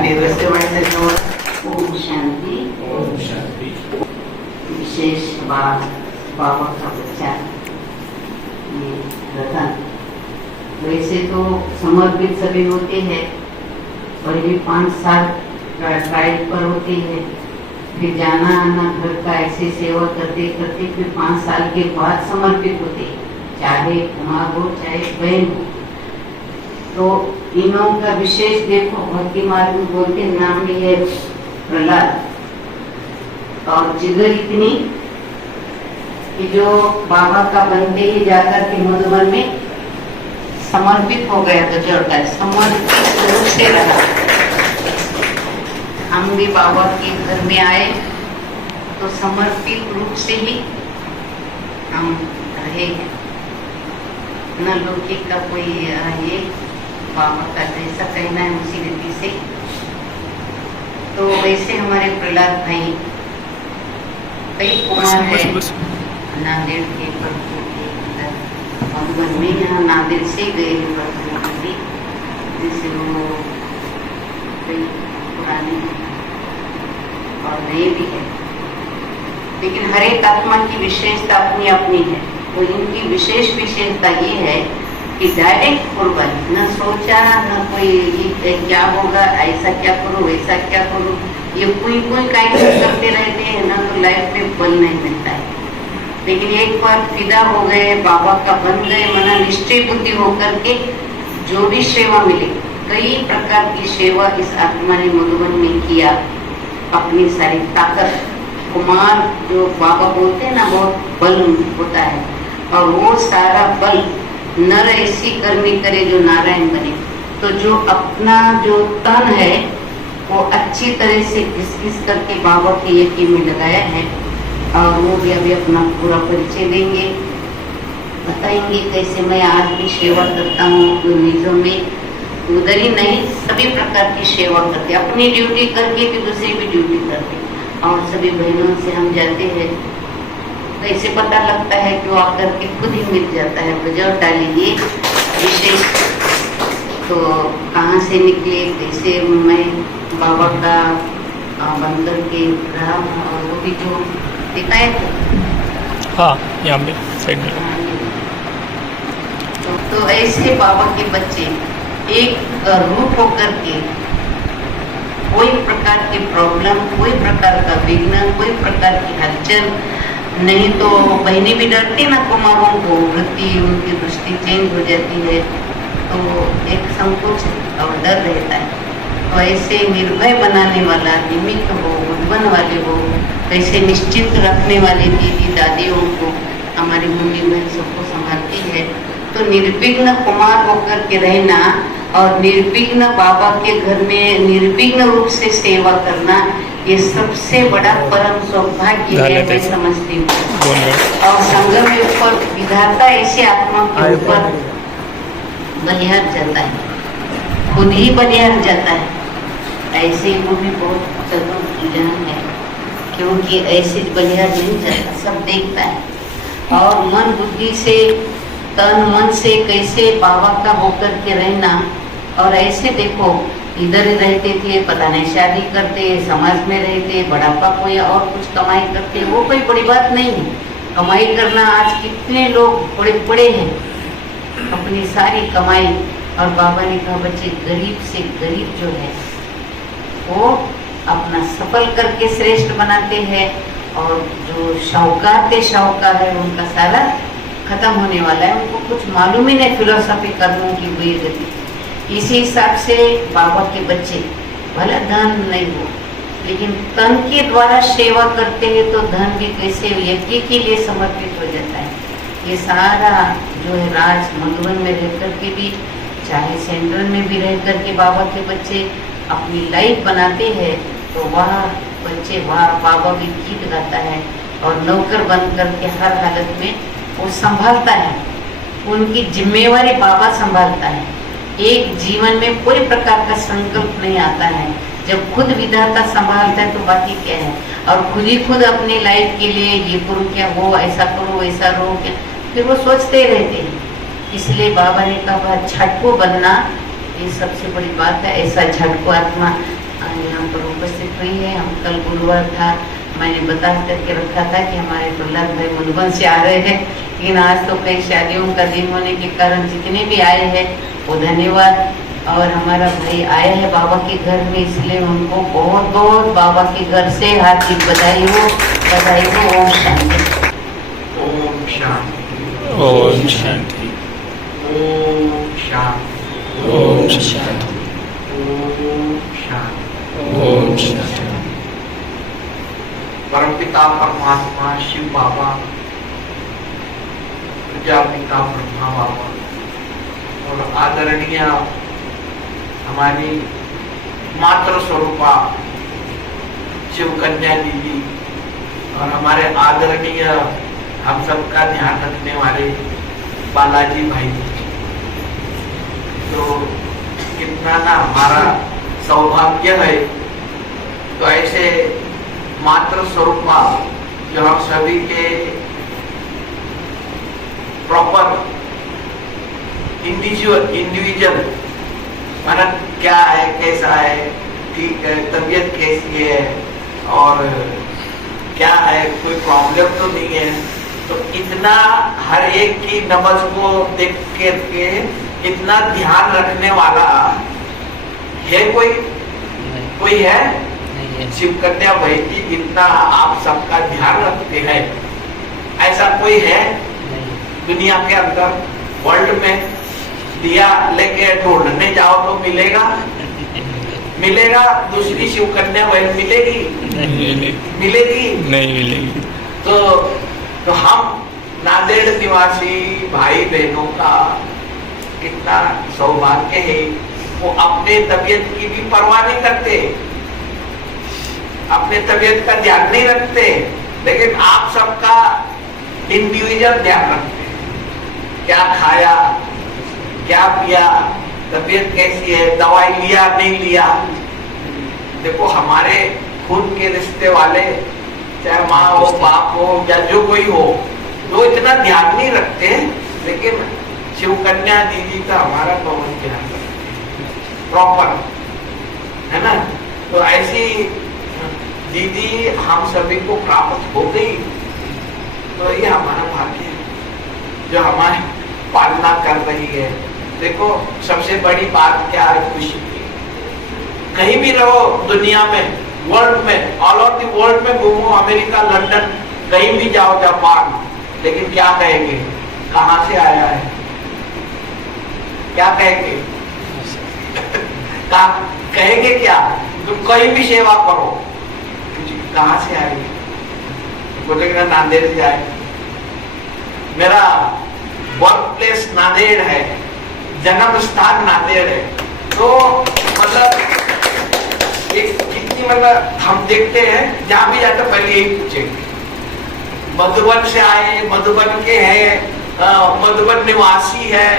आणि रस्तेवाडीचा ओम शांति। ओम शांति। विशेष बात बाबा का बच्चा ये रतन, वैसे तो समर्पित सभी होते हैं और ये 5 साल का ट्रायल पर होते हैं, फिर जाना आना घर का ऐसे सेवा करते करते फिर 5 साल के बाद समर्पित होते, चाहे माँ हो चाहे बहन हो। तो इनों का विशेष देखो, भक्ति मार्ग में बोलते नाम भी है प्रहलाद, और जिगर इतनी कि जो बाबा का बनते ही जाकर के मधुबन में समर्पित हो गया, तो जोड़ता है समर्पित रूप से रहा। हम भी बाबा के घर में आए तो समर्पित रूप से ही हम रहे हैं, न लौकिक का कोई ये बाबा का जैसा कहना है उसी रीति से। तो वैसे हमारे प्रहलाद भाई कई कुमार है नांदेड़ के मधुबन में, यहाँ नांदेड़ से गए हैं जैसे वो कई पुराने और नए भी है, लेकिन हर एक आत्मा की विशेषता अपनी अपनी है। तो इनकी विशेष विशेषता ये है कि डायरेक्ट पूर्वज न सोचा न कोई क्या होगा, ऐसा क्या करूँ वैसा क्या करूँ, ये कोई काम करते रहते हैं ना, तो लाइफ में बल नहीं मिलता है। लेकिन एक बार फिदा हो गए, बाबा का बन गए, मना निश्चय बुद्धि होकर के जो भी सेवा मिले, कई प्रकार की सेवा इस आत्मा ने मधुबन में किया। अपनी सारी ताकत, कुमार जो बाबा बोलते हैं ना, बहुत बल होता है, और वो सारा बल नर ऐसी कर्मी करे जो नारायण बने। तो जो अपना जो तन है वो अच्छी तरह से घिस करके बाबा के यकीन में लगाया है, और वो भी अभी अपना पूरा परिचय देंगे, बताएंगे कैसे मैं आज भी सेवा करता हूँ। तो निजों में उधर ही नहीं, सभी प्रकार की सेवा करते, अपनी ड्यूटी करके भी दूसरी भी ड्यूटी करते, और सभी बहनों से हम जाते हैं तो ऐसे पता लगता है कि वो आकर के खुद ही मिल जाता है। बजाव डालिए विशेष तो कहाँ से निकले, कैसे मैं बाबा का बनकर के रहा, और वो भी जो दिखाए थे। हाँ, यहाँ पे साइड में। तो ऐसे बाबा के बच्चे एक रूप होकर के कोई प्रकार की प्रॉब्लम, कोई प्रकार का विघ्न, कोई प्रकार की हलचल नहीं, तो बहनें भी डरती ना कुमारों को, वृत्ति उनकी दृष्टि चेंज हो जाती है, तो एक संकोच और डर रहता है। तो ऐसे निर्भय बनाने वाला, निमित्त हो, उद्वन वाले हो, कैसे निश्चिंत रखने वाले दीदी दादियों को हमारी मम्मी बहन सबको संभालती है। तो निर्विघ्न कुमार होकर के रहना और निर्विघ्न बाबा के घर में निर्विघ्न रूप से सेवा करना, ये सबसे बड़ा परम सौभाग्य है, मैं समझती हूँ। और संगम में ऊपर विधाता ऐसे आत्मा के ऊपर बलिहार जाता है, खुद ही बलिहार जाता है। ऐसे वो भी बहुत चतुर जन है, क्योंकि ऐसे बलिहार नहीं जाता, सब देखता है। और मन बुद्धि से, तन मन से कैसे बाबा का होकर के रहना। और ऐसे देखो, इधर ही रहते थे, पता नहीं शादी करते, समाज में रहते, बुढ़ापा को या और कुछ कमाई करते, वो कोई बड़ी बात नहीं है। कमाई करना, आज कितने लोग बड़े बड़े हैं, अपनी सारी कमाई। और बाबा ने कहा बच्चे गरीब से गरीब जो है वो अपना सफल करके श्रेष्ठ बनाते हैं, और जो शाहूकार है उनका सारा खत्म होने वाला है, उनको कुछ मालूम ही नहीं फिलोसफी कर्मों की हुई गति। इसी हिसाब से बाबा के बच्चे भले धन नहीं हो, लेकिन तन के द्वारा सेवा करते हैं, तो धन भी कैसे यज्ञ के लिए समर्पित हो जाता है। ये सारा जो है राज मधुबन में रह करके भी, चाहे सेंट्रल में भी रह करके बाबा के बच्चे अपनी लाइफ बनाते हैं, तो वह बच्चे वह बाबा भी गीत गाता है, और नौकर बन करके हर हालत में वो संभालता है, उनकी जिम्मेवारी बाबा संभालता है। एक जीवन में कोई प्रकार का संकल्प नहीं आता है, जब खुद विधाता संभालता है तो बाकी क्या है। और खुद ही खुद अपने लाइफ के लिए ये करूँ क्या, वो ऐसा करो वैसा रहो क्या, फिर वो सोचते रहते हैं। इसलिए बाबा ने कहा झटको बनना ये सबसे बड़ी बात है। ऐसा झटको आत्मा यहाँ पर उपस्थित हुई है। हम कल गुरुवार था, मैंने बता करके रखा था कि हमारे प्रहलाद भाई मधुबन से आ रहे हैं, लेकिन आज तो कई शादियों का दिन होने के कारण जितने भी आए हैं वो धन्यवाद। और हमारा भाई आया है बाबा के घर में, इसलिए उनको बहुत बहुत बाबा के घर से हार्दिक बधाई हो, बधाई हो। ओम शांति। ओम शांति। ओम शांति। ओम शांति। ओम शांति। ओम शांति। ओम शांति। परमपिता परमात्मा शिव बाबा, प्रजापिता ब्रह्मा बाबा और आदरणीय हमारी मातृ स्वरूपा शिव कन्या दीदी और हमारे आदरणीय हम सबका ध्यान रखने वाले बालाजी भाई, तो कितना ना हमारा सौभाग्य है। तो ऐसे मातृ स्वरूपा जो हम सभी के प्रॉपर इंडिविजुअल माना क्या है, कैसा है, ठीक है, तबीयत कैसी है और क्या है, कोई प्रॉब्लम तो नहीं है, तो इतना हर एक की नब्ज को देख के इतना ध्यान रखने वाला है कोई है? शिव कन्या भाई जी इतना आप सबका ध्यान रखते हैं, ऐसा कोई है दुनिया के अंदर? वर्ल्ड में दिया लेके ढूंढने जाओ तो मिलेगा? दूसरी शिव कन्या बहन मिलेगी? मिलेगी? नहीं मिलेगी। तो हम नांदेड़ निवासी भाई बहनों का कितना सौभाग्य है, वो अपने तबीयत की भी परवाह नहीं करते, अपने तबीयत का ध्यान नहीं रखते, लेकिन आप सबका इंडिविजुअल ध्यान रखते हैं। क्या खाया, क्या पिया, तबीयत कैसी है, दवाई लिया नहीं लिया। देखो हमारे खून के रिश्ते वाले, चाहे माँ हो, बाप हो या जो कोई हो, वो इतना ध्यान नहीं रखते, लेकिन शिव कन्या दीदी का हमारा बहुत ध्यान रखते हैं प्रॉपर, है ना? तो ऐसी दीदी हम सभी को प्राप्त हो गई, तो ये हमारा भाग्य है जो हमारी पालना कर रही है। देखो सबसे बड़ी बात क्या है, खुशी की। कहीं भी रहो दुनिया में, वर्ल्ड में, ऑल ओवर द वर्ल्ड में घूमो, अमेरिका, लंदन, कहीं भी जाओ, जापान, लेकिन क्या कहेंगे? कहाँ से आया है? क्या कहेंगे? कहेंगे क्या? तुम कहीं भी सेवा करो, कहाँ से आए? बोलेंगे नांदेड़ से आए, मेरा वर्क प्लेस नांदेड़ है, जन्म स्थान नांदेड़ है। तो मतलब एक कितनी मतलब हम देखते हैं, जहां भी जाते पहले यही पूछेंगे मधुबन से आए, मधुबन के हैं, मधुबन निवासी है,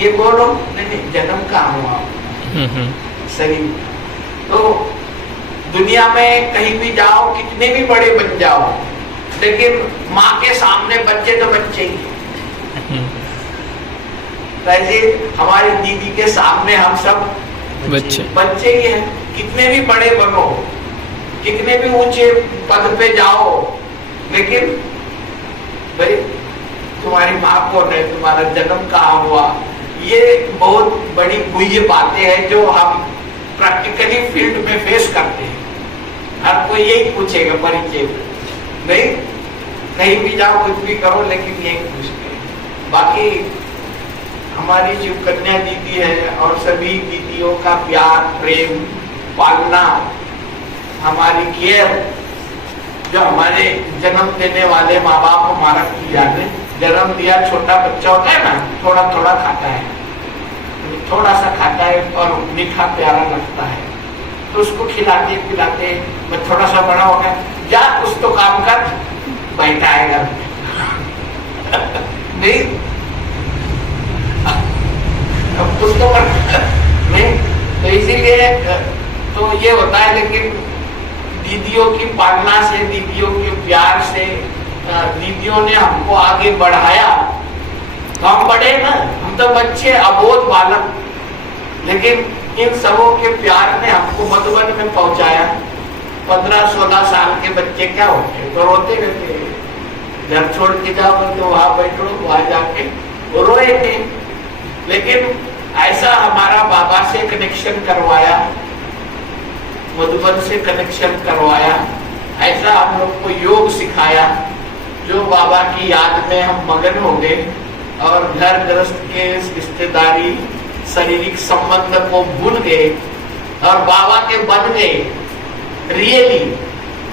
ये बोलो नहीं जन्म कहाँ हुआ? सही। तो दुनिया में कहीं भी जाओ, कितने भी बड़े बन जाओ, लेकिन माँ के सामने बच्चे तो बच्चे ही। वैसे हमारी दीदी के सामने हम सब बच्चे ही हैं। कितने भी बड़े बनो, कितने भी ऊंचे पद पे जाओ, लेकिन भाई तुम्हारी माँ कौन है, तुम्हारा जन्म कहाँ हुआ, ये बहुत बड़ी गुह्य बातें हैं जो हम प्रैक्टिकली फील्ड में फेस करते हैं। हर कोई यही पूछेगा परिचय नहीं, कहीं भी जाओ, कुछ भी करो, लेकिन यही पूछते हैं। बाकी हमारी शिव कन्या दीदी है और सभी दीदियों का प्यार, प्रेम, पालना, हमारी केयर, जो हमारे जन्म देने वाले माँ बाप हमारा किया ने जन्म दिया। छोटा बच्चा होता है ना, थोड़ा थोड़ा खाता है, थोड़ा सा खाता है और मीठा प्यारा लगता है, तो उसको खिलाते पिलाते मैं थोड़ा सा बड़ा हो गया, जा कुछ तो काम कर, बैठा है घर नहीं, अब कुछ तो कर नहीं, तो इसीलिए तो ये होता है। लेकिन दीदियों की पालना से, दीदियों के प्यार से, दीदियों ने हमको आगे बढ़ाया। तो हम बड़े ना, हम तो बच्चे, अबोध बालक, लेकिन इन सबों के प्यार ने हमको मधुबन में पहुंचाया। 15-16 साल के बच्चे क्या होते हैं, तो रोते रहते हैं। घर छोड़ के जाओ तो वहां बैठो, वहां जाके वो रोए थे। लेकिन ऐसा हमारा बाबा से कनेक्शन करवाया, मधुबन से कनेक्शन करवाया, ऐसा हम लोग को योग सिखाया, जो बाबा की याद में हम मगन हो गए और घर गृहस्थ के रिश्तेदारी शारीरिक संबंध को भूल गए और बाबा के बन गए रियली।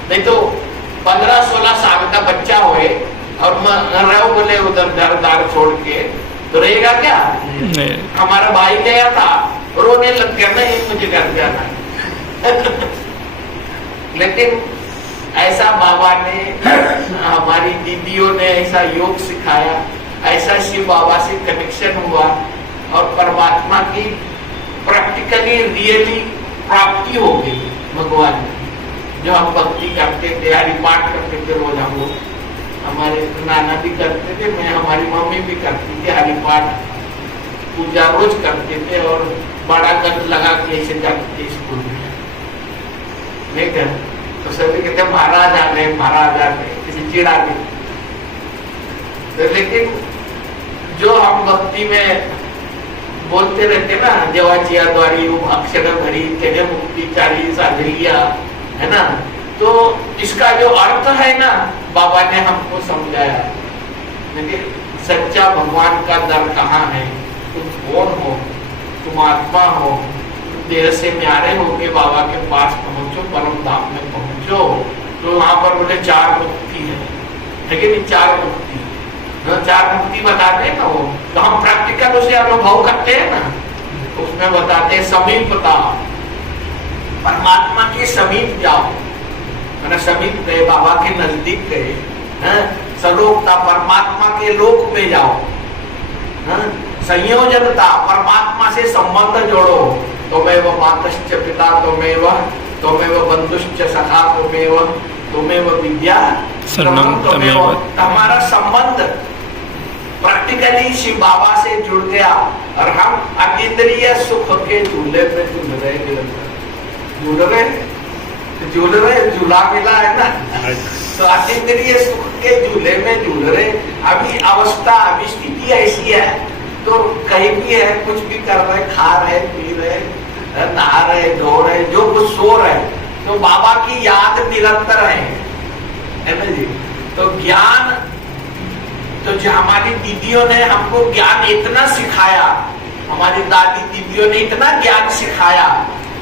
नहीं तो 15-16 साल का बच्चा होए और रहो बोले उधर घर दार छोड़ के, तो रहेगा क्या? हमारा भाई गया था, रोने लग गया, नहीं मुझे घर जाना है। लेकिन ऐसा बाबा ने, हमारी दीदियों ने ऐसा योग सिखाया, ऐसा शिव बाबा से कनेक्शन हुआ और परमात्मा की प्रैक्टिकली रियली प्राप्ति हो गई भगवान की। जो हम भक्ति करते थे, हरिपाठ करते थे रोज हम लोग, हमारे नाना भी करते थे, मैं हमारी मम्मी भी करती थी, हरिपाठ पूजा रोज करते थे और बड़ा गंध लगा के ऐसे जाते थे स्कूल में। नहीं कर तो सभी कहते महाराज आ गए, महाराज आ गए, किसी चिड़ा दे। तो लेकिन जो हम भक्ति में बोलते रहते ना, देवाचिया द्वारी अक्षर भरी तेरे मुक्ति चाली साधलिया, है ना, तो इसका जो अर्थ है ना, बाबा ने हमको समझाया। लेकिन सच्चा भगवान का दर कहाँ है? तुम कौन हो? तुम आत्मा हो, देह से न्यारे होके बाबा के पास पहुंचो, परम धाम में पहुंचो। तो वहां पर बोले 4 मुक्ति है, लेकिन 4 मुक्ति, 4 मुक्ति बताते हैं ना वो, तो हम प्रैक्टिकल उसे अनुभव करते हैं ना, उसमें बताते हैं समीपता, परमात्मा के समीप जाओ, मैंने समीप गए, बाबा के नजदीक गए, सलोकता, परमात्मा के लोक में जाओ, संयोजनता, परमात्मा से संबंध जोड़ो, त्वमेव मातश्च पिता त्वमेव, त्वमेव बंधुश्च सखा त्वमेव, त्वमेव विद्या शरणं त्वमेव। हमारा संबंध प्रैक्टिकली शिव बाबा से जुड़ गया और हम अतीन्द्रिय सुख के झूले पे झूल रहे, झूल रहे, झूला मिला है ना, तो अतीन्द्रिय सुख के झूले में झूल रहे। अभी अवस्था, अभी स्थिति ऐसी है, तो कहीं भी है, कुछ भी कर रहे, खा रहे, पी रहे, नहा रहे, धो रहे, जो कुछ सो रहे, तो बाबा की याद निरंतर है ना जी। तो ज्ञान, तो जो हमारी दीदियों ने हमको ज्ञान इतना सिखाया, हमारी दादी दीदियों ने इतना ज्ञान सिखाया,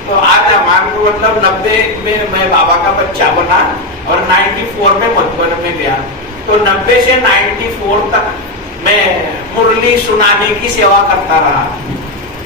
तो आज हमारे को मतलब 90 में मैं बाबा का बच्चा बना और 94 में मधुबन में गया, तो 90 से 94 तक मैं मुरली सुनाने की सेवा करता रहा।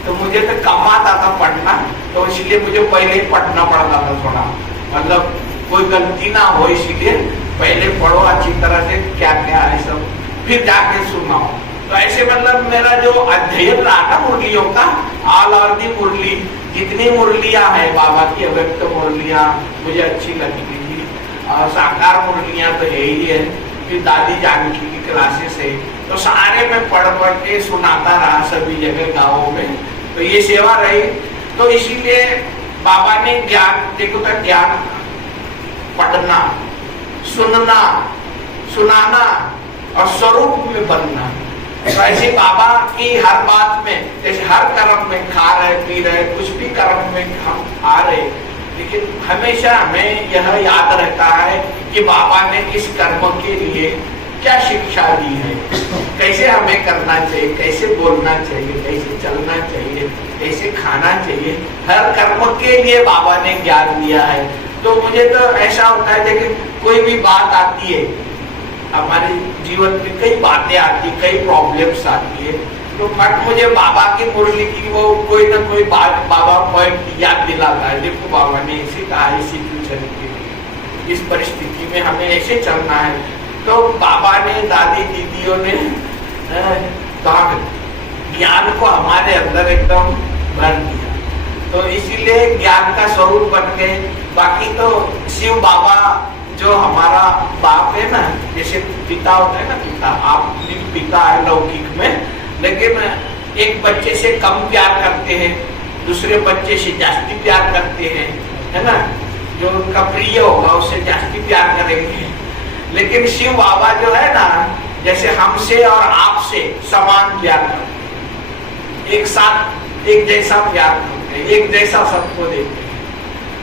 तो मुझे तो कम आता था पढ़ना, तो इसलिए मुझे पहले ही पढ़ना पड़ता था थोड़ा, मतलब कोई गलती ना हो, इसलिए पहले पढ़ो अच्छी तरह से क्या क्या है सब, फिर जाके सुनाओ। तो ऐसे मतलब मेरा जो अध्ययन रहा ना मुरलियों का, ऑल ओवर दी मुरली, जितनी मुरलियां हैं बाबा की, अव्यक्त मुरलियां मुझे अच्छी लगती थी, और साकार मुरलियां तो यही है, फिर दादी जानकी की क्लासेस है, तो सारे में पढ़ के सुनाता रहा सभी जगह गाँवों में। तो ये सेवा रही, तो इसीलिए बाबा ने ज्ञान, देखो तो ज्ञान पढ़ना, सुनना, सुनाना और स्वरूप में बनना। तो ऐसे बाबा की हर बात में, जैसे हर कर्म में खा रहे, पी रहे, कुछ भी कर्म में हम आ रहे, लेकिन हमेशा हमें यह याद रहता है कि बाबा ने इस कर्म के लिए क्या शिक्षा दी है, कैसे हमें करना चाहिए, कैसे बोलना चाहिए, कैसे चलना चाहिए, कैसे खाना चाहिए, हर कर्म के लिए बाबा ने ज्ञान दिया है। तो मुझे तो ऐसा होता है, लेकिन कोई भी बात आती है हमारे जीवन में, कई बातें आती, कई प्रॉब्लम्स आती है, तो फट मुझे बाबा की मुरली की वो कोई ना कोई बात, बाबा पॉइंट याद दिलाता है, देखो बाबा ने ऐसे कहा, इसी फ्यूचर के लिए, इस परिस्थिति में हमें ऐसे चलना है। तो बाबा ने, दादी दीदियों ने ज्ञान को हमारे अंदर एकदम भर दिया, तो इसीलिए ज्ञान का स्वरूप बन गए। बाकी तो शिव बाबा जो हमारा बाप है ना, जैसे पिता होता है ना, पिता, आप भी पिता है लौकिक में, लेकिन एक बच्चे से कम प्यार करते हैं, दूसरे बच्चे से जास्ती प्यार करते हैं, है ना, जो उनका प्रिय होगा उससे जास्ती प्यार करेंगे। लेकिन शिव बाबा जो है ना, जैसे हमसे और आपसे समान प्यार करते, एक साथ एक जैसा प्यार करते, एक जैसा सबको देते हैं।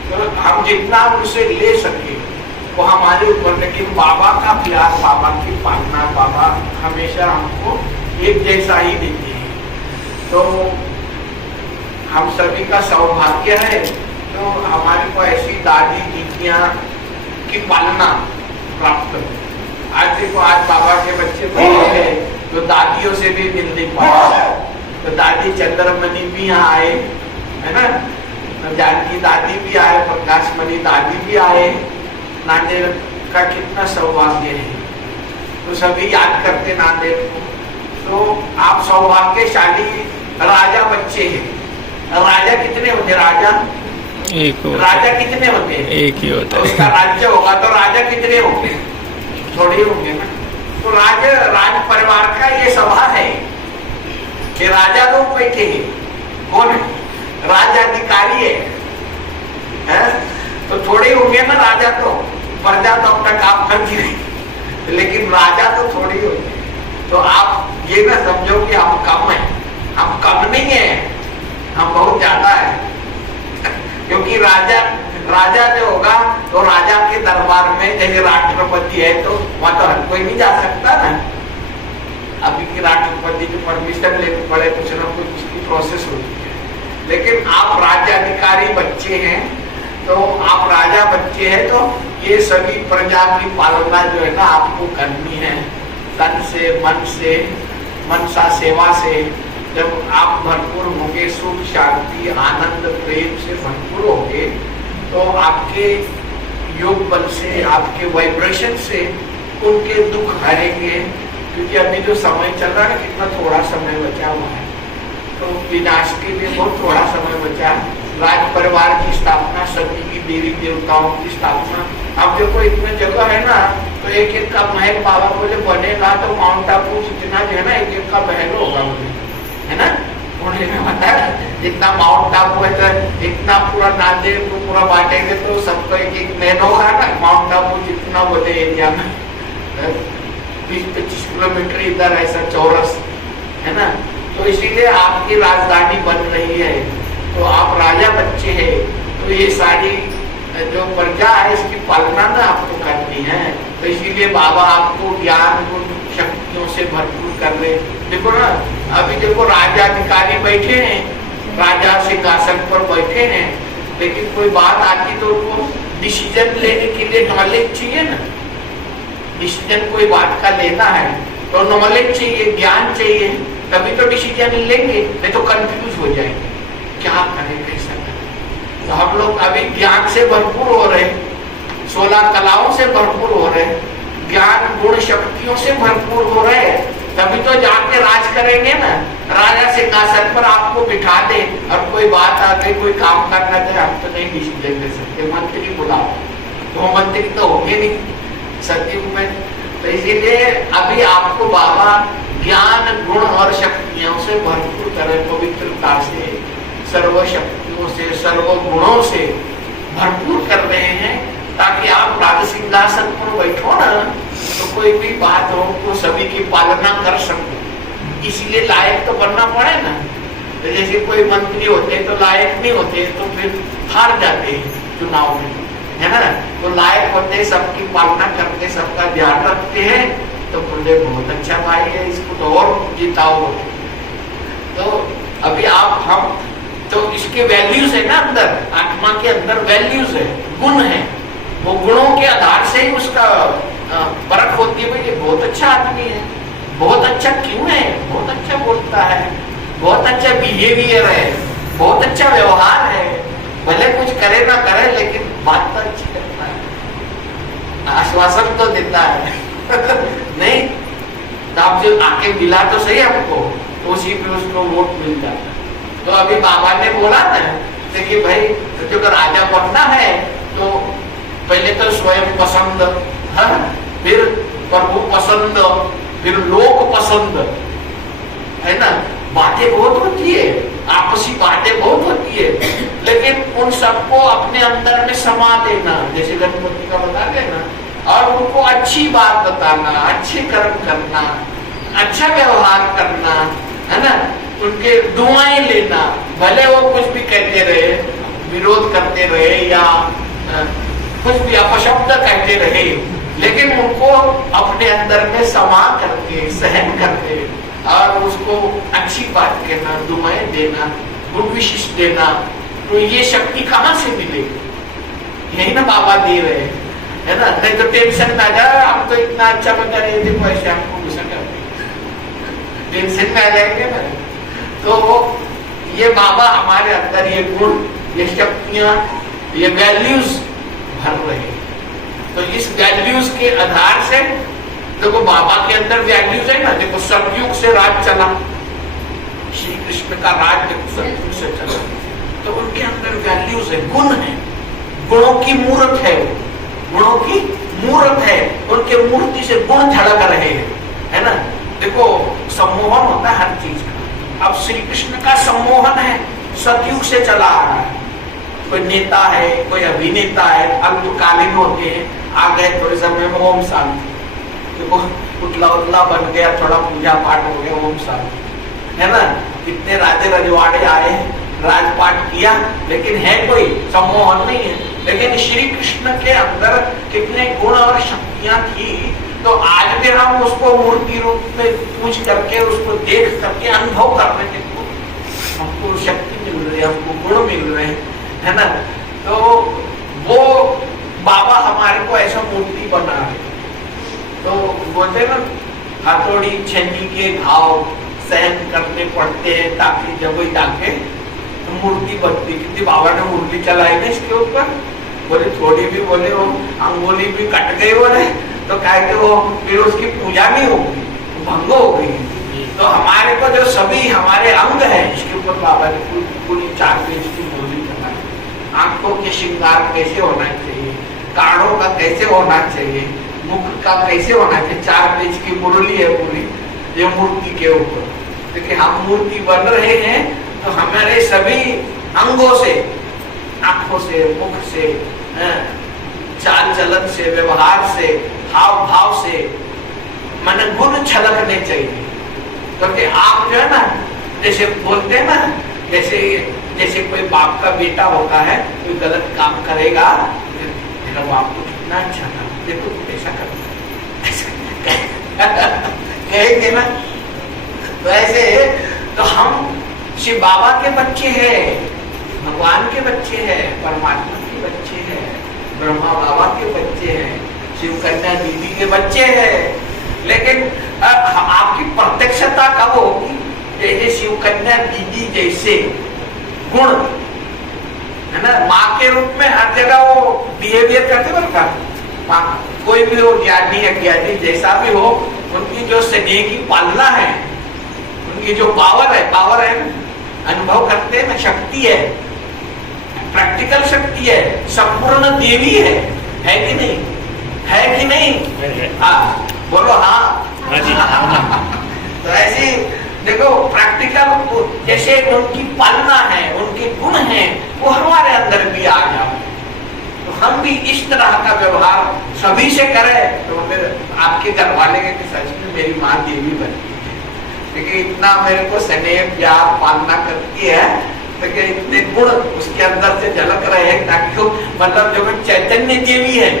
तो हम जितना उनसे ले सके वो हमारे ऊपर, लेकिन बाबा का प्यार, बाबा की पालना, बाबा हमेशा हमको एक जैसा ही देते हैं। तो हम सभी का सौभाग्य है तो हमारे को ऐसी दादी दीदियां की पालना प्राप्त हो। आज देखो, आज बाबा के बच्चे बड़े हैं तो दादियों से भी मिल नहीं पाए, तो दादी चंद्रमणि भी यहाँ आए, है ना, जानकी दादी भी आए, प्रकाश मणि दादी भी आए। नांदेड़ का कितना सौभाग्य है, तो सभी याद करते नांदेड़ को। तो आप सौभाग्यशाली राजा बच्चे हैं। राजा कितने होते? राजा एक होता राजा कितने होते हैं? एक ही होता तो है। उसका राज्य होगा तो राजा कितने होंगे? थोड़े होंगे ना। तो राज परिवार का ये सभा है कि राजा लोग बैठे हैं। कौन है? राजाधिकारी है? तो थोड़े होंगे ना राजा, तो प्रजा तो अपना काम करती नहीं, लेकिन राजा तो थोड़ी होंगे। तो आप ये ना समझो कि हम कम हैं, हम कम नहीं है, हम बहुत ज्यादा है। क्योंकि राजा जो होगा तो राजा के दरबार में, जैसे राष्ट्रपति है तो वहां तो हर कोई नहीं जा सकता ना। अभी की राष्ट्रपति की परमिशन लेनी पड़े, कुछ ना कुछ उसकी प्रोसेस होती है। लेकिन आप राज्याधिकारी बच्चे हैं, तो आप राजा बच्चे हैं, तो ये सभी प्रजा की पालना जो है ना आपको करनी है, तन से, मनसा सेवा से। जब आप भरपूर होंगे, सुख शांति आनंद प्रेम से भरपूर होंगे, तो आपके योग बल से, आपके वाइब्रेशन से उनके दुख हरेंगे। क्योंकि अभी जो समय चल रहा है, कितना थोड़ा समय बचा हुआ है, तो विनाश के लिए बहुत थोड़ा समय बचा है। राज परिवार की स्थापना, सभी की देवी देवताओं की स्थापना। अब देखो इतने जगह है ना, तो एक एक का महल बाबा बोले बनेगा तो माउंट आबू जितना जो है ना, एक एक का महल होगा मुझे, है ना। उन्हें बताया जितना माउंट आबू है तो इतना पूरा नांदेड़ को पूरा बांटेंगे तो सबका एक एक महल होगा ना। माउंट आबू जितना बोले एरिया में 20-25 किलोमीटर इधर ऐसा चौरस, है ना। तो इसीलिए आपकी राजधानी बन रही है, तो आप राजा बच्चे हैं, तो ये सारी जो प्रजा है इसकी पालना ना आपको करनी है। तो इसीलिए बाबा आपको ज्ञान गुण शक्तियों से भरपूर कर रहे। देखो ना, अभी देखो राजाधिकारी बैठे हैं, राजा सिंहासन पर बैठे हैं, लेकिन कोई बात आती तो उनको डिसीजन लेने के लिए नॉलेज चाहिए ना। डिसीजन कोई बात का लेना है तो नॉलेज चाहिए, ज्ञान चाहिए, तभी तो डिसीजन लेंगे, नहीं तो कंफ्यूज हो जाएंगे, क्या करें कैसा करें। तो हम लोग अभी ज्ञान से भरपूर हो रहे, 16 कलाओं से भरपूर हो रहे, ज्ञान गुण शक्तियों से भरपूर हो रहे, तभी तो जाके राज करेंगे ना। राजा सिंहासन पर आपको बिठा दे और कोई बात आ गई, कोई काम करना चाहे, हम तो नहीं डिसीजन ले सकते, मंत्री बुलाओ, तो मंत्री तो होंगे नहीं सतयुग में। तो इसीलिए अभी आपको बाबा ज्ञान गुण और शक्तियों से भरपूर करे, पवित्रता से, सर्व शक्तियों से, सर्व गुणों से भरपूर कर रहे हैं, ताकि आप राज सिंहासन पर बैठो ना, तो कोई भी बात हो तो सभी की पालना कर सको। इसलिए लायक तो बनना पड़े ना। तो जैसे कोई मंत्री होते तो लायक नहीं होते तो फिर हार जाते हैं चुनाव में, है ना। तो लायक होते, सबकी पालना करते, सबका ध्यान रखते हैं, तो बोले बहुत अच्छा भाई है, इसको तो और जिताओ। तो अभी आप हम तो इसके वैल्यूज है ना, अंदर आत्मा के अंदर वैल्यूज है, गुण है, वो गुणों के आधार से ही उसका परख होती है। भाई ये बहुत अच्छा आदमी है, बहुत अच्छा क्यों है, बहुत अच्छा बोलता है, बहुत अच्छा बिहेवियर है, बहुत अच्छा व्यवहार है, भले कुछ करे ना करे लेकिन बात तो अच्छी करता है, आश्वासन तो देता है नहीं तो आप जो आके मिला तो सही हमको, तो उसी पे उसको वोट मिल जाता। तो अभी बाबा ने बोला ना कि भाई जो राजा बनना है तो पहले तो स्वयं पसंद, फिर प्रभु पसंद, फिर लोक पसंद, है ना। बातें बहुत होती है, आपसी बातें बहुत होती है, लेकिन उन सबको अपने अंदर में समा लेना, जैसे गणपति का बता देना, और उनको अच्छी बात बताना, अच्छे कर्म करना, अच्छा व्यवहार करना, है ना, उनके दुआएं लेना, भले वो कुछ भी कहते रहे, विरोध करते रहे या कुछ भी अपशब्द कहते रहे, लेकिन उनको अपने अंदर में समा करके सहन करके और उसको अच्छी बात कहना, दुआएं देना, गुड विशेष देना। तो ये शक्ति कहाँ से मिलेगी? यही ना बाबा दे रहे हैं, है ना। नहीं तो टेंशन में आ जाए, हम तो इतना अच्छा बता रहे थे, ऐसे हमको गुस्सा कर टेंशन में आ जाएंगे ना। तो ये बाबा हमारे अंदर ये गुण, ये शक्तियां, ये वैल्यूज भर रहे हैं। तो इस वैल्यूज के आधार से देखो बाबा के अंदर वैल्यूज है ना। देखो सतयुग से राज चला, श्री कृष्ण का राज देखो सतयुग से चला, तो उनके अंदर वैल्यूज है, गुण है, गुणों की मूर्त है, गुणों की मूर्त है, उनके मूर्ति से गुण झलक रहे हैं, है ना। देखो सम्मोहन होता है हर चीज का। अब श्री कृष्ण का सम्मोहन है, सतयुग से चला आ रहा है। कोई नेता है, कोई अभिनेता है, अल्पकालीन होते हैं, आ गए थोड़े समय में ओम शांति, देखो उतला उतला बन गया, थोड़ा पूजा पाठ हो गया, ओम शांति, है ना। कितने राजे रजवाड़े आए, राजपाट किया, लेकिन है कोई सम्मोहन नहीं है। लेकिन श्री कृष्ण के अंदर कितने गुण और शक्तियां थी, तो आज भी हम उसको मूर्ति रूप में पूज करके, उसको देख करके अनुभव कर रहे हैं, हमको शक्ति मिल रही है, हमको गुण मिल रहे हैं, है ना। तो वो बाबा हमारे को ऐसा मूर्ति बना रहे। तो बोलते ना, हथौड़ी छन्नी के घाव सहन करने पड़ते हैं ताकि जब वही जाके तो मूर्ति बनती। कितनी बाबा ने मूर्ति चलाई ना इसके ऊपर, बोले थोड़ी भी, बोले वो अंगुली भी कट गई, बोले तो कहे कि वो फिर उसकी पूजा नहीं होगी, भंग हो गई। तो हमारे को जो सभी हमारे अंग है, इसके ऊपर बाबा ने पूरी 4 पेज की मूर्ति बनाई। आंखों के श्रृंगार कैसे होना चाहिए, कानों का कैसे होना चाहिए, मुख का कैसे होना चाहिए, 4 पेज की मुरली है पूरी ये मूर्ति के ऊपर। देखिए हम मूर्ति बन रहे हैं तो हमारे सभी अंगों से, आंखों से, मुख से, चाल चलन से, व्यवहार से, हाव भाव से मन गुण छलकने चाहिए। क्योंकि आप जो है ना, जैसे बोलते हैं ना, जैसे कोई बाप का बेटा होता है, कोई गलत काम करेगा, मेरा बाप तो कितना अच्छा था, देखो ऐसा करता कहेंगे ना। तो ऐसे तो हम शिव बाबा के बच्चे हैं, भगवान के बच्चे हैं, परमात्मा के बच्चे हैं, ब्रह्मा बाबा के बच्चे हैं, शिव कन्या दीदी के बच्चे हैं। लेकिन आपकी प्रत्यक्षता कब होगी? जैसे शिव कन्या दीदी जैसे गुण है ना, माँ के रूप में हर जगह वो बिहेवियर करते बरका। कोई भी हो, ज्ञानी अज्ञानी जैसा भी हो, उनकी जो स्नेह की पालना है, उनकी जो पावर है, अनुभव करते हैं ना, शक्ति है, प्रैक्टिकल शक्ति है, संपूर्ण देवी है कि नहीं? है कि नहीं? हाँ बोलो हाँ। तो ऐसी देखो प्रैक्टिकल जैसे उनकी पालना है, उनके गुण हैं, वो हमारे अंदर भी आ जाए, तो हम भी इस तरह का व्यवहार सभी से करें। तो फिर आपके घर वाले के सच में मेरी माँ देवी बनती है, क्योंकि इतना मेरे को स्नेह प्यार पालना करती है, तो इतने गुण उसके अंदर से झलक रहे हैं, ताकि वो मतलब जो चैतन्य देवी है,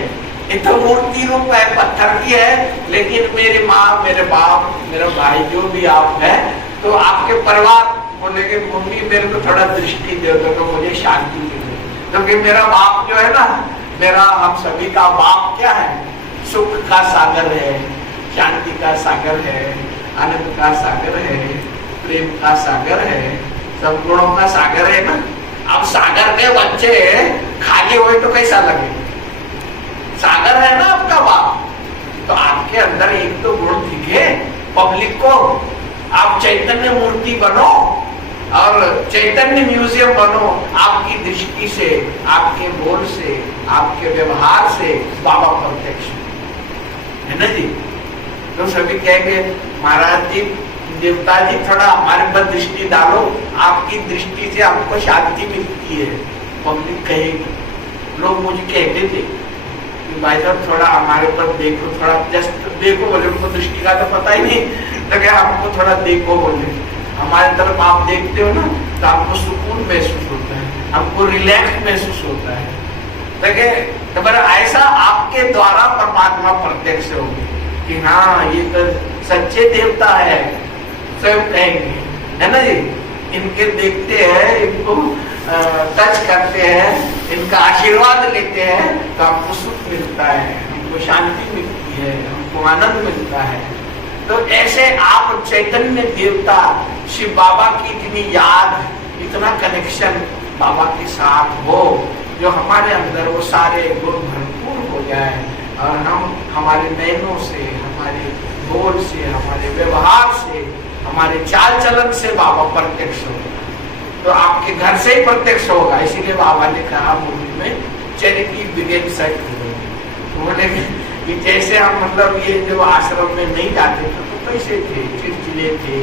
ये तो मूर्ति रूप है, पत्थर की है, लेकिन मेरी माँ, मेरे बाप, मेरा भाई, जो भी आप है, तो आपके परिवार बोले कि मम्मी मेरे को थोड़ा दृष्टि दे दो तो मुझे शांति मिले। क्योंकि मेरा बाप जो है ना, मेरा हम सभी का बाप क्या है? सुख का सागर है, शांति का सागर है, आनंद का सागर है, प्रेम का सागर है, सब गुणों का सागर है ना। अब सागर के बच्चे खाली हुए तो कैसा लगे? सागर है ना आपका बाप, तो आपके अंदर एक तो गुण दिखे पब्लिक को। आप चैतन्य मूर्ति बनो और चैतन्य म्यूजियम बनो, आपकी दृष्टि से, आपके बोल से, आपके व्यवहार से बाबा प्रत्यक्ष है ना जी। तो सभी कहेंगे महाराज जी देवता जी थोड़ा हमारे पर दृष्टि डालो, आपकी दृष्टि से हमको शांति मिलती है। पब्लिक कहेगी, लोग मुझे कहते थे कि भाई साहब थोड़ा हमारे पर देखो, थोड़ा जस्ट देखो बोले, उनको दृष्टि का तो पता ही नहीं, लगे हमको थोड़ा देखो बोले। हमारे तरफ आप देखते हो ना तो आपको सुकून महसूस होता है, आपको रिलैक्स महसूस होता है। देखे तो ऐसा आपके द्वारा परमात्मा प्रत्यक्ष होगी कि हाँ ये तो सच्चे देवता है, स्वयं कहेंगे, है ना जी। इनके देखते हैं, इनको टच करते हैं, इनका आशीर्वाद लेते हैं तो हमको सुख मिलता है, हमको शांति मिलती है, हमको आनंद मिलता है। तो ऐसे आप चैतन्य देवता शिव बाबा की इतनी याद, इतना कनेक्शन बाबा के साथ हो, जो हमारे अंदर वो सारे गुण भरपूर हो जाए और हम हमारे नयनों से, हमारे बोल से, हमारे व्यवहार से, हमारे चाल चलन से बाबा प्रत्यक्ष हो। तो आपके घर से ही प्रत्यक्ष होगा। इसीलिए बाबा ने कहा मूवी में, चैरिटी बिगिंस एट होम। बोले कि जैसे हम मतलब ये जो आश्रम में नहीं जाते थे तो कैसे थे, चिड़चिड़े थे,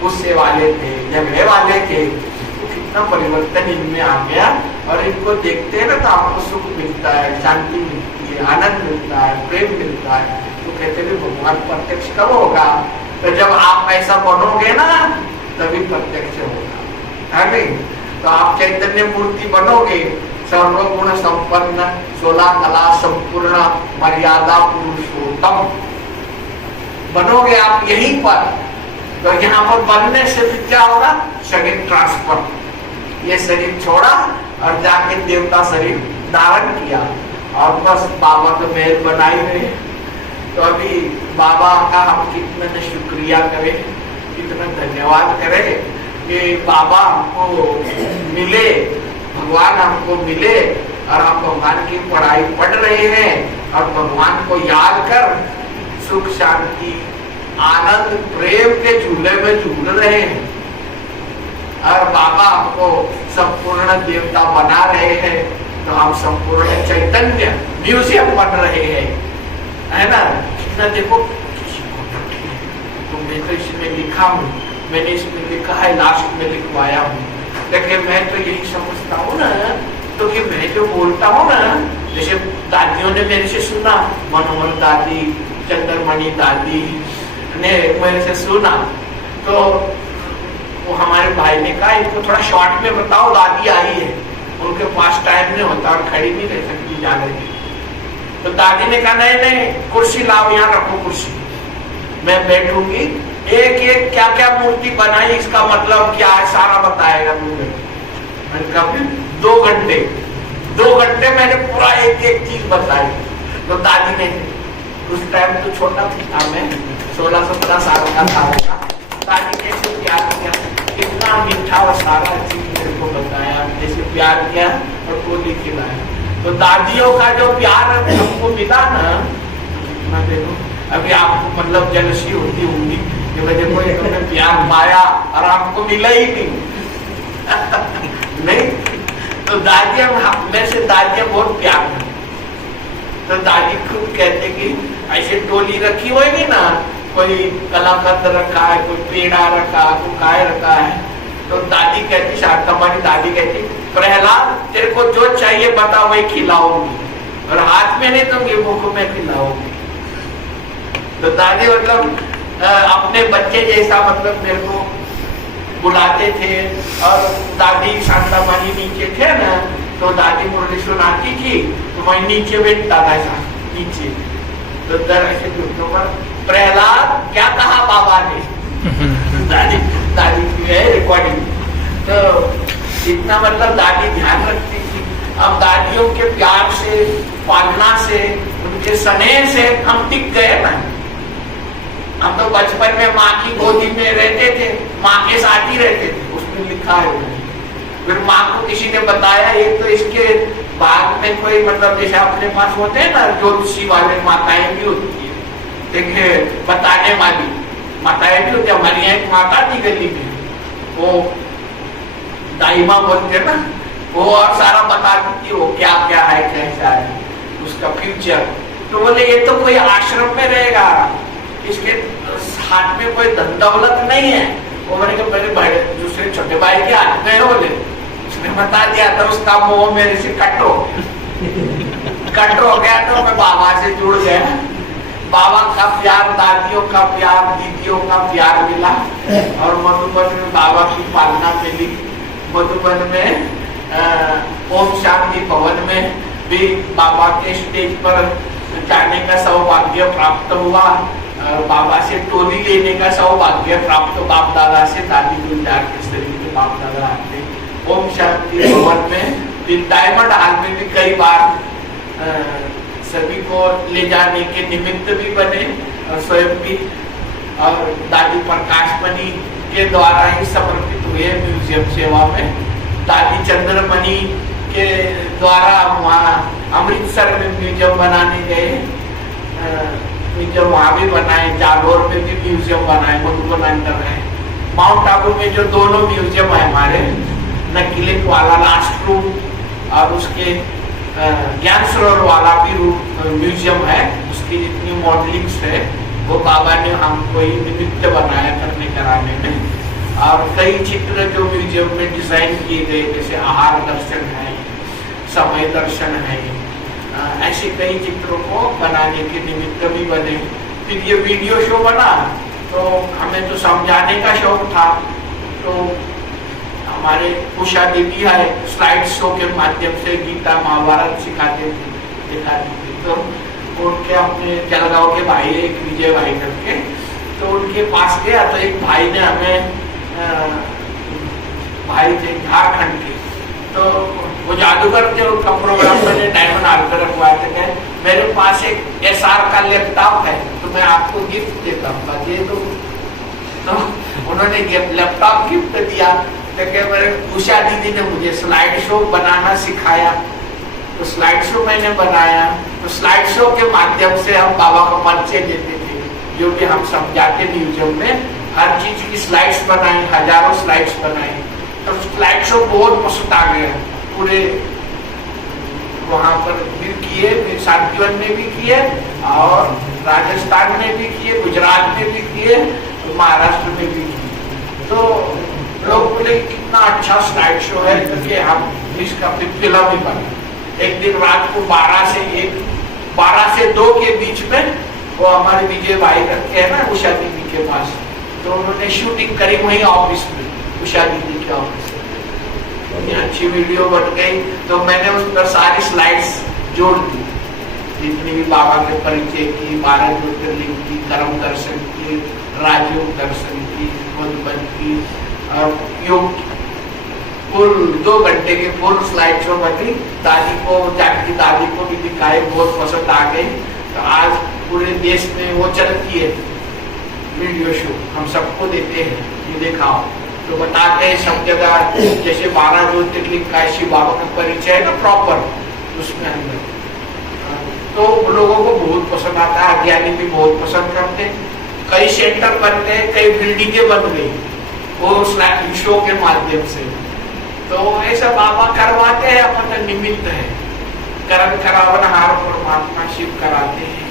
गुस्से वाले थे, झगड़े वाले थे, तो कितना परिवर्तन इनमें आ गया। और इनको देखते हैं ना तो आपको सुख मिलता है, शांति मिलती है, आनंद मिलता है, प्रेम मिलता है। तो कहते हैं भगवान प्रत्यक्ष कब होगा? तो जब आप ऐसा बनोगे ना तभी प्रत्यक्ष होगा, है नहीं? तो आप चैतन्य मूर्ति बनोगे, सर्वगुण संपन्न, 16 कला संपूर्ण, मर्यादा पुरुषोत्तम बनोगे आप यहीं पर। तो यहाँ पर बनने से भी क्या होगा? शरीर ट्रांसफर, ये शरीर छोड़ा और जाके देवता शरीर धारण किया और बस बाबा तो मेहर बनाई रहे। तो अभी बाबा का हम कितना शुक्रिया करें, कितना धन्यवाद करें कि बाबा हमको मिले, भगवान हमको मिले और हम भगवान की पढ़ाई पढ़ रहे हैं और भगवान को याद कर सुख शांति आनंद प्रेम के झूले में झूल रहे हैं। और बाबा हमको संपूर्ण देवता बना रहे हैं, तो हम संपूर्ण चैतन्य म्यूजियम बन रहे हैं, है ना? कितना देखो, तो मैं तो इसमें लिखा हूँ, मैंने इसमें लिखा है, लास्ट में लिखवाया हूँ। लेकिन मैं तो यही समझता हूँ ना, तो कि मैं जो बोलता हूँ ना, जैसे दादियों ने मेरे से सुना, मनोहर दादी, चंद्रमणि दादी ने मेरे से सुना, तो वो हमारे भाई ने कहा इनको थोड़ा शॉर्ट में बताओ, दादी आई है, उनके पास टाइम नहीं होता और खड़ी नहीं रह सकती जा रही। तो दादी ने कहा नहीं नहीं, कुर्सी लाओ, यहाँ रखो कुर्सी, मैं बैठूंगी, एक एक क्या क्या मूर्ति बनाई, इसका मतलब क्या है, सारा बताएगा मुझे। मैंने कहा फिर 2 घंटे मैंने पूरा एक एक चीज बताई। तो दादी ने, उस टाइम तो छोटा था मैं, 16-17 साल का था। दादी कैसे प्यार किया, कितना मीठा और सारा चीज मेरे को बताया, जैसे प्यार किया और गोली खिलाया। तो दादियों का जो प्यार हमको मिला ना, मैं देखो अभी आपको मतलब जलसी होती होगी कि वजह को हमने प्यार पाया और आपको मिला ही नहीं। नहीं तो दादियां, में से दादियां बहुत प्यार करती। तो दादी खुद कहते कि ऐसे टोली रखी होगी ना, कोई कलाकंद रखा है, कोई पेड़ा रखा है, कोई काय रखा है, तो दादी कहती, शारदामानी दादी कहती, प्रहलाद तेरे को जो चाहिए बता वही खिलाऊंगी, और हाथ में नहीं दूंगी, मुख में खिलाऊंगी। तो दादी मतलब अपने बच्चे जैसा मतलब मेरे को बुलाते थे। और दादी शारदामानी नीचे थे ना, तो दादी मुरली सुनाती थी तो मैं नीचे बैठता था, ऐसा नीचे। तो दर ऐसे घुटनों पर, प्रहलाद क्या कहा बाबा ने, दादी की है रिकॉर्डिंग। तो इतना मतलब दादी ध्यान रखती थी। अब दादियों के प्यार से, पालना से, उनके स्नेह से हम टिक गए ना। हम तो बचपन में माँ की गोदी में रहते थे, माँ के साथ ही रहते थे, उसमें लिखा है। फिर माँ को किसी ने बताया, एक तो इसके बाद में कोई मतलब जैसे अपने पास होते हैं ना ज्योतिषी वाले माताएं भी होती है, देखिए बताने वाली माताएं भी होती है। हमारी यहाँ एक माता थी गली में, वो दाइमा बोलते ना, वो और सारा बताती थी वो क्या क्या है, कैसा है उसका फ्यूचर। तो बोले ये तो कोई आश्रम में रहेगा, इसके हाथ में कोई धन दौलत नहीं है। वो मैंने कहा मेरे भाई दूसरे छोटे भाई के हाथ में बोले, उसने बता दिया था उसका मोह मेरे से कट हो गया। तो मैं बाबा से जुड़ गया। बाबा का प्यार, दादियों का प्यार, दीदियों का प्यार मिला और मधुबन में बाबा की पालना मिली। मधुबन में ओम शांति भवन में भी बाबा के स्टेज पर जाने का सौभाग्य प्राप्त हुआ और बाबा से टोली लेने का सौभाग्य प्राप्त। बाप दादा से दादी गुलजार केसरी के बाप दादा आते ओम शांति भवन में, फिर डायमंड हॉल में भी कई बार सभी को ले जाने के निमित्त भी बने और स्वयं भी, और दादी प्रकाशमणि के द्वारा ही समर्पित हुए म्यूजियम सेवा में। दादी चंद्रमणि के द्वारा वहाँ अमृतसर में म्यूजियम बनाने गए, म्यूजियम वहाँ भी बनाए, जालोर में भी म्यूजियम बनाए, मधुबन अंदर है। माउंट आबू में जो दोनों म्यूजियम है हमारे, नकिलिक वाला लास्ट रूम और उसके ज्ञान सरोवर वाला भी म्यूजियम है, उसकी जितनी मॉडलिंग्स है वो बाबा ने हमको ही निमित्त बनाया करने कराने में। और कई चित्र जो म्यूजियम में डिजाइन किए गए, जैसे आहार दर्शन है, समय दर्शन है, ऐसे कई चित्रों को बनाने के निमित्त भी बने। फिर ये वीडियो शो बना तो हमें तो समझाने का शौक था, तो हमारे उषा दीदी है स्लाइड शो के माध्यम से गीता महाभारत सिखाते थे, दिखाती थी। तो उनके अपने जलगांव के भाई एक विजय भाई करके, तो उनके पास गया तो एक भाई ने हमें, भाई थे झारखंड के, तो वो जादूगर थे, उनका प्रोग्राम मैंने डायमंड हॉल पर रखवाया था। मेरे पास एक SR का लैपटॉप है तो मैं आपको गिफ्ट देता हूँ, दे दो। तो उन्होंने लैपटॉप गिफ्ट दिया। मेरे उषा दीदी ने मुझे स्लाइड शो बनाना सिखाया, तो स्लाइड शो मैंने बनाया। तो स्लाइड शो के माध्यम से हम बाबा को परिचय देते थे, जो भी हम समझाते म्यूजियम में, हर चीज की स्लाइड्स बनाई, हजारों स्लाइड्स बनाई। तो स्लाइड शो बहुत पसंद आ गया, पूरे वहाँ पर भी किए, शांतिवन में भी किए और राजस्थान में भी किए, गुजरात में भी किए, महाराष्ट्र में भी किए। तो लोग बोले कितना अच्छा स्लाइड शो है, क्योंकि हम इसका फिल्म भी बना। एक दिन रात को 12 से 2 के बीच में वो हमारे विजय भाई रखे हैं ना उषा दीदी के पास, तो उन्होंने शूटिंग करी वही ऑफिस में, उषा दीदी के ऑफिस में। अच्छी वीडियो बन गई, तो मैंने उस पर सारी स्लाइड्स जोड़ दी, जितनी भी बाबा के परिचय की, 12 ज्योतिर्लिंग की, कर्म दर्शन की, राजयोग दर्शन की, मधुबन की, और योग, कुल 2 घंटे की फुल स्लाइड शो बनी। दादी को, जाकी दादी को भी दिखाए, बहुत पसंद आ गई। तो आज पूरे देश में वो चलती है वीडियो शो, हम सबको देते हैं, ये दिखाओ, तो बताते हैं सब जगह। जैसे 12 ज्योतिर्लिंग का शिव बाबा का परिचय है ना प्रॉपर, उसमें अंदर, तो लोगों को बहुत पसंद आता है, अज्ञानी भी बहुत पसंद करते हैं। कई सेंटर बनते हैं, कई बिल्डिंगें बन गई वो स्लाइड शो के माध्यम से। तो ऐसा बाबा करवाते हैं, अपन निमित्त है, कर्म करावनहार परमात्मा शिव कराते हैं।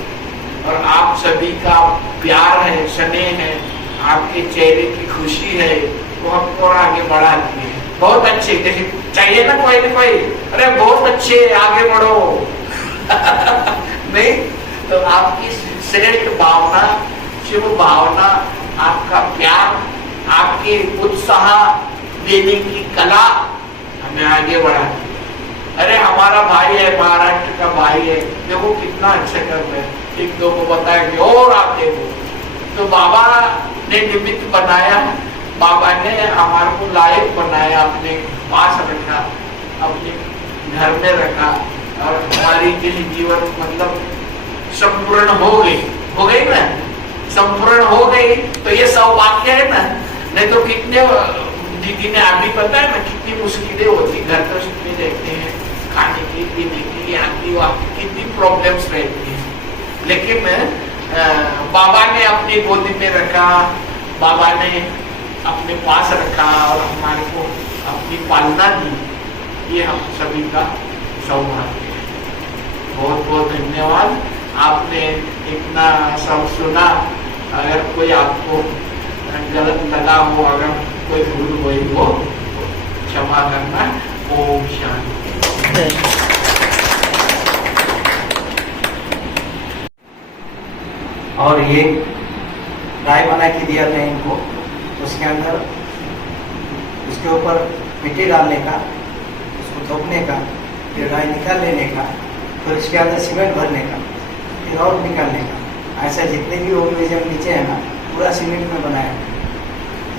और आप सभी का प्यार है, स्नेह है, आपके चेहरे की खुशी है, वो हमको आगे बढ़ाती है। बहुत अच्छे, जैसे चाहिए ना कोई न कोई, अरे बहुत अच्छे, आगे बढ़ो नहीं, तो आपकी श्रेष्ठ भावना, शिव भावना, आपका प्यार, आपके उत्साह देने की कला हमें आगे बढ़ाती है। अरे हमारा भाई है, महाराष्ट्र का भाई है, देखो कितना अच्छा कर रहे हैं, 1-2 को बताया कि और आप देखो। तो बाबा ने निमित्त बनाया, बाबा ने हमारे को लायक बनाया, अपने पास रखा, अपने घर में रखा, और हमारी जीवन मतलब संपूर्ण हो गई ना, संपूर्ण हो गई। तो ये सौभाग्य है ना, नहीं तो कितने दीदी ने अभी पता है ना कितनी मुश्किलें होती, घर पर में रहते हैं, खाने की, पीने की, आती कितनी प्रॉब्लम्स रहती है। लेकिन बाबा ने अपनी गोदी में रखा, बाबा ने अपने पास रखा और हमारे को अपनी पालना दी, ये हम सभी का सौभाग्य है। बहुत बहुत धन्यवाद, आपने इतना सब सुना अगर कोई आपको गलत लगा हो, अगर कोई भूल हुई हो तो क्षमा करना। ओम शांति। और ये राय बना के दिया था इनको, उसके अंदर उसके ऊपर मिट्टी डालने का, उसको थोपने का, फिर राय निकाल लेने का, फिर उसके अंदर सीमेंट भरने का, फिर और निकालने का। ऐसा जितने भी वो म्यूजियम नीचे है ना, पूरा सीमेंट में बनाया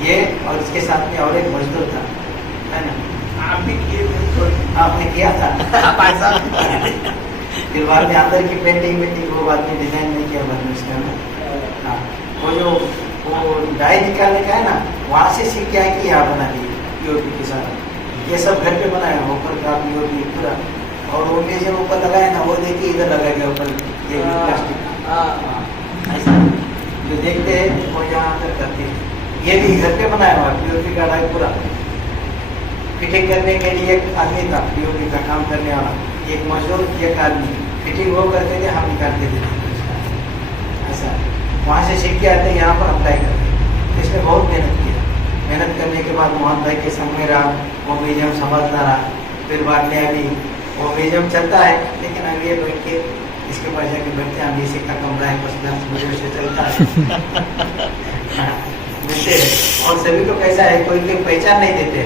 ये। और इसके साथ में और एक मजदूर था, है ना, आप भी किए थे? आपने किया था। फिर बाद में अंदर की पेंटिंग वो बाद में डिजाइन नहीं किया बाद में उसके अंदर। हाँ, वो जो वो डाई निकालने का है ना, वहाँ से सीख के आए कि यहाँ बना दिए पीओपी के साथ। ये सब घर पे बनाया, ऊपर का पीओपी पूरा। और वो म्यूजियम ऊपर लगाया ना, वो देखिए इधर लगा गया ऊपर ये प्लास्टिक ऐसा जो देखते हैं वो यहाँ अंदर करते हैं। ये भी घर पे बनाया हुआ पीओपी का डाई पूरा। फिटिंग करने के लिए एक आदमी था पीओपी का काम करने वाला, एक मजदूर, एक आदमी। फिटिंग वो करते थे, हम निकालते थे ऐसा। वहाँ से सीख के आते यहाँ पर अप्लाई करते। इसने बहुत मेहनत किया। मेहनत करने के बाद मोहन भाई के संग में रहा, वो म्यूजियम संभालता रहा। फिर बाद में अभी वो म्यूजियम चलता है, लेकिन अभी ये बैठ के इसके पास जाके बैठते हैं। अभी का कमरा है, बस 10 बजे से चलता है। और सभी को कैसा है, कोई कोई पहचान नहीं देते,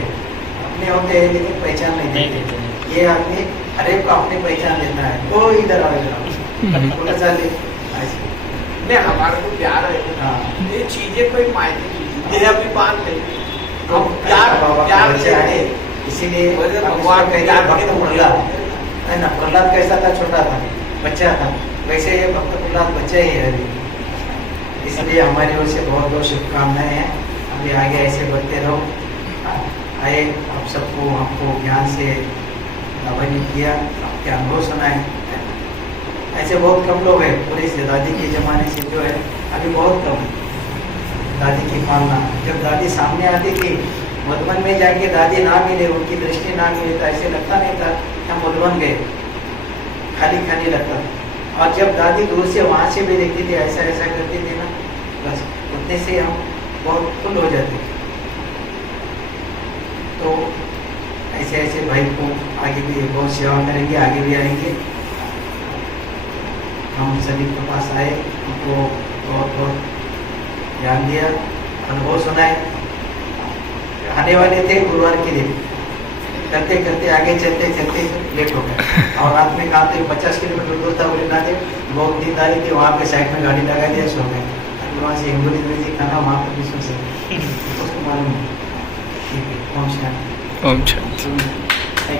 अपने होते हैं लेकिन पहचान नहीं देते। ये आदमी हर एक को अपनी पहचान देता है, तो इधर आओ इधर आओ ऐसे। नहीं, हमारे को प्यार है। हाँ। ये चीजें कोई मायने नहीं, ये अभी बात नहीं। तो प्यार प्यार बच्चा है, इसीलिए भगवान का भक्त प्रहलाद है ना। प्रहलाद कैसा था, छोटा था, बच्चा था, वैसे ये भक्त प्रहलाद बच्चा ही है अभी। इसलिए हमारी ओर से बहुत बहुत शुभकामनाएं हैं। अभी आगे ऐसे बढ़ते रहो। आए आप सबको, हमको ज्ञान से अवैध किया, आपके अनुभव सुनाए। ऐसे बहुत कम लोग हैं पूरे से, दादी के ज़माने से जो है अभी बहुत कम है दादी की पालना। जब दादी सामने आती थी, मधुबन में जाके दादी ना मिले, उनकी दृष्टि ना मिले, तो ऐसे लगता नहीं था कि हम मधुबन गए, खाली खाली लगता था। और जब दादी दूर से वहाँ से भी देखती थी, ऐसा ऐसा करती थी ना, बस उतने से हम बहुत फुल हो जाते। तो ऐसे ऐसे भाई को आगे भी बहुत सेवा करेंगे, आगे भी आएंगे। हम सभी के पास आए, उनको बहुत बहुत ध्यान दिया, अनुभव सुनाए। आने वाले थे गुरुवार के दिन, करते करते आगे चलते चलते लेट हो गए। और रात में कहा थे 50 किलोमीटर दूर था, बोले ना थे बहुत नींद आ रही थी, वहाँ पे साइड में गाड़ी लगा दिया, सो गए। वहाँ से हिंगोली में खाना वहाँ पर भी सो सकते, उसको मालूम है। ठीक है, ओम शांति। ओम शांति।